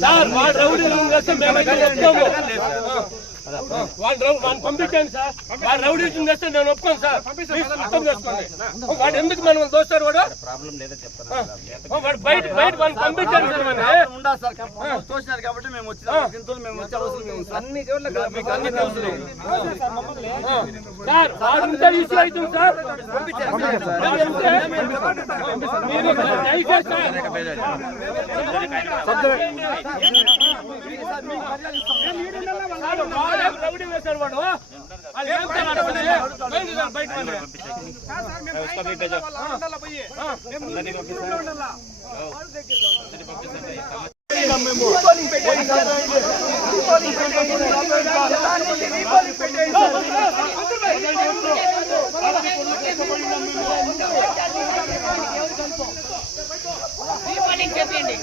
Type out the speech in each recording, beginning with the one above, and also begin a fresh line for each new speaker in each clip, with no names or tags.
Sir వాడు రౌడీలు చేస్తే మేమైతే ఒప్పుకోము. వాడిని పంపించండి సార్. వాడు రౌడీ చేస్తే నేను ఒప్పుకోను సార్. ప్లీజ్ అర్థం చేసుకోండి. వాడు ఎందుకు మనం దోస్తారు వాడు?
ప్రాబ్లం లేదని చెప్తాను.
ఆ, వాడు బయట బయట వాడిని పంపించండి సార్ మన
ఉండాలి సార్ కంపల్సరీ తోసినారు కాబట్టి మేము వచ్చిన గింతులు మేము వచ్చే అవసరం లేదు సార్ అన్ని చోట్ల మీకు అన్ని తెలుసు
సార్ వాడు ఉంటే ఇష్యూ అవుతుంది సార్ వాడు ఉంటే మీరు దయచేసి సార్ వాడే రౌడీ వేశాడు వాడు వాళ్ళు ఏం చేయాలి బయట
పెట్టేస్తాం
మేము చెప్పండి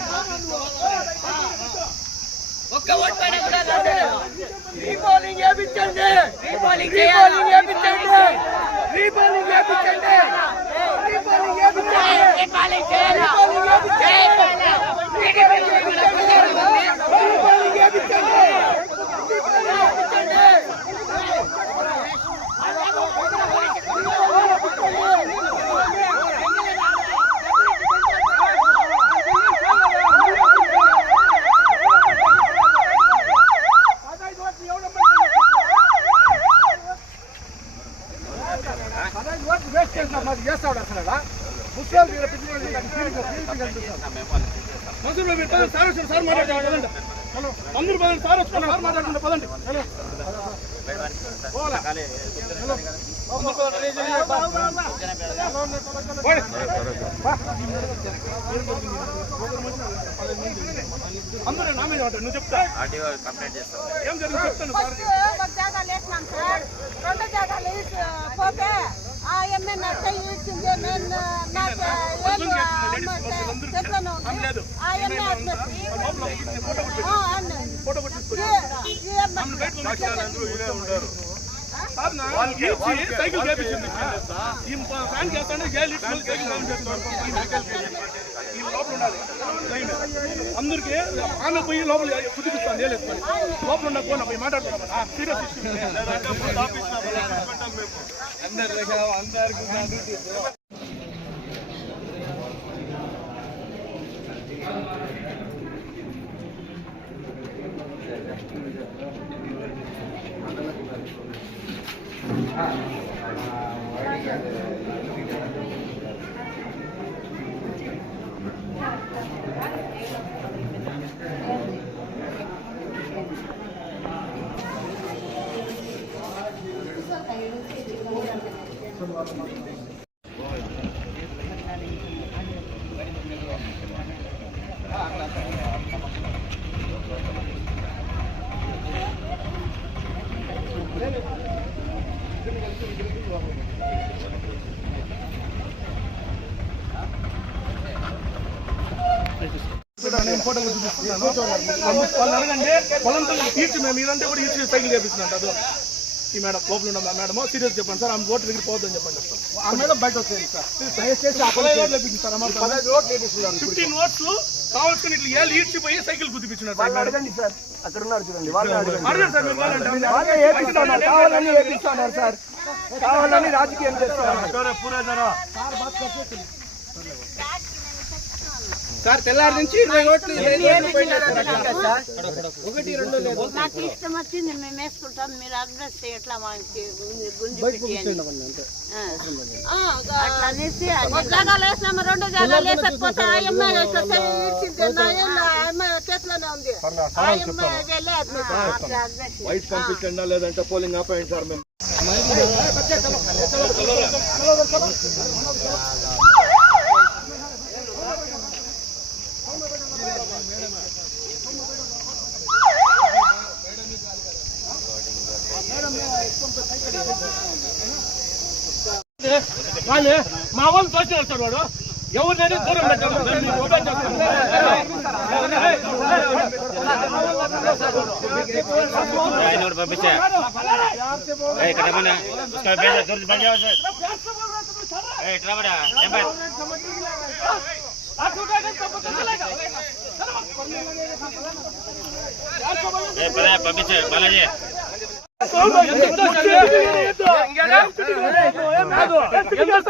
ఒక్క ఓట్ పైన కూడా
పోలింగ్ వేపించండి మందులు పెట్టాలి సార్ వచ్చారు సార్ మాట్లాడారు పదండి. హలో అందరూ పదండి సార్ వచ్చారు సార్ మాట్లాడుకుంటే పదండి. అందరూ నా మీద ఉంటారు నువ్వు చెప్తా.
కంప్లైంట్
ఏం జరిగింది? చెప్తాను సార్.
జాగాలు వేసినాం సార్. రెండు జాగాలు వేసి పోతే ఆ ఎమ్మె నచ్చ ఇచ్చింది నేను నాకు చెట్లను ఉంది? ఆ ఎమ్మె
ఇచ్చి సైకిల్ చేపించింది? ఫ్యాన్ చేస్తానే గేల్ ఇచ్చి మళ్ళీ సైకిల్ ఆన్ చేస్తున్నాను. ఈ సైకిల్ ఈ లోపల ఉండాలి లైన్. అందరికీ ఆమె పోయి లోపల కుదిపిస్తాను ఏం వేసుకొని లోపల ఉన్న ఫోన్ పోయి మాట్లాడుతున్నాం సీరియస్ ఇష్యూ నేను ఫోటో చూపిస్తున్నాను. వాళ్ళు అడగండి పొలంతో తీర్చి మేము ఇదంతా కూడా ఈడ్చి సైకిల్ చేపిస్తున్నాం. అదో ఈ మేడం లోపల ఉన్న మేడం సీరియస్ చెప్పండి సార్ ఆమె ఓటు దగ్గర పోవద్దని చెప్పండి ఆ మేడం బయట వచ్చేది సార్. ఫిఫ్టీన్ ఓట్స్ కావాల్సుకుని ఇట్లా ఏళ్ళు ఈడ్చిపోయి సైకిల్ కుదిపించినారు సార్
అడగండి సార్. అక్కడ ఉన్నారు చూడండి వాళ్ళు అడగండి
సార్ మీరు కావాలంటే.
వాళ్ళే ఏపిస్తున్నారు కావాలని ఏపిస్తున్నారు సార్ కావాలని రాజకీయం చేస్తున్నారు. సార్ తెల్లారి నుంచి ఇరవై ఓట్లు ఒకటి రెండు
నాకు ఇష్టం వచ్చింది మేము వేసుకుంటాం మీరు అడ్రస్ ఎట్లా గుంజి. ఆ. అట్లా అనేసి ఒక జాగాలు వేసినాము రెండు జాగాలు వేసకపోతే ఆ అమ్మాయి అమ్మాయి చేతిలోనే ఉంది ఆ అమ్మాయి వెళ్ళి admit. అట్లా admit.
వైట్ పంపించండి లేదంటే పోలింగ్ ఆపేయండి సార్ మేము
వాళ్ళు మా వాళ్ళు తోచినారు సార్ వాడు ఎవరినైనా దూరం పెట్టాము మేము మీకు obey చేస్తాం.
ఆయన కూడా పంపించా ఏ, ఇక్కడ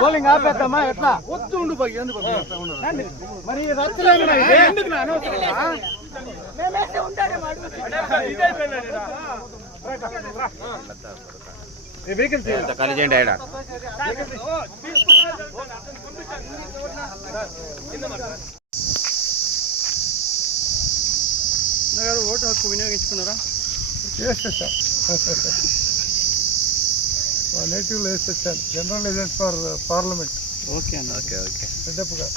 పోలింగ్ ఆపేద్దామా ఎట్లా వద్దు ఉండు బాగా ఎందుకు మరి రచ్చలేమి ఎందుకు నా అనవసరమా? ఈ వెహికల్ తీయాలి.
అంత
ఓటు హక్కు వినియోగించుకున్నారా?
సార్ నేటివ్లో వేస్తే sir general agent for parliament
okay అన్న.
ఓకే ఓకే
గారు